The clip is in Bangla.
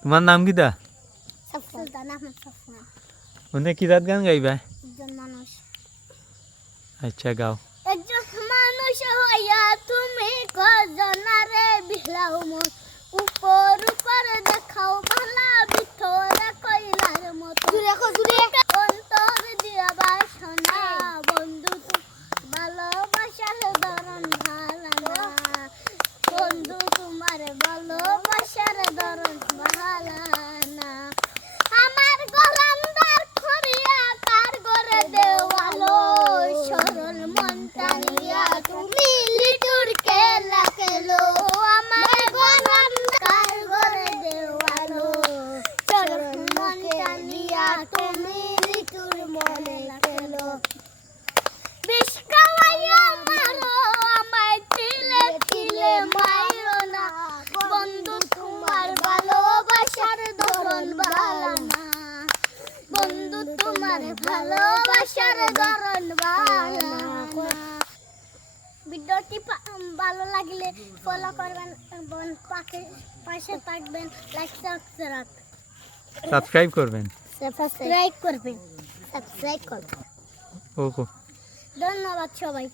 তোমার নাম কিতা? সুলতান আহমেদ সফওয়ান। ওনে কি রাত গান গাইবা? একজন মানুষ। আচ্ছা গাও। একজন মানুষ হইয়া তুমি কজনারে বিলাও মন, উপর উপর দেখাও ভালা ভিতরে কইলার মতো। অন্তর দিয়া বাসনা বন্ধু ভালোবাসার ধরন ভালো না, বন্ধু তোমার ভালোবাসার ধরন ভালো না। আমার গলান্দার খড়িয়া কার ঘরে দেওয়ালো, সরল মনটা নিয়া তুমি লিটুর খেলা খেলো। আমার গলান্দার ঘরে দেওয়ালো, সরল মনটা নিয়া তুমি লিটুর মনে খেলো। বিষ খাওয়াইয়া মারো আমায় তিলে তিলে মাইরো না, বন্ধু তোমার ভালোবাসার ধরন ভালো না, বন্ধু তোমার ভালোবাসার ধরন ভালো না। ভিডিওটি ভালো লাগলে ফলো করবেন এবং পাশে থাকবেন, লাইক সাবস্ক্রাইব করবেন। সাবস্ক্রাইব করবেন। ওকে। ধন্যবাদ সবাই।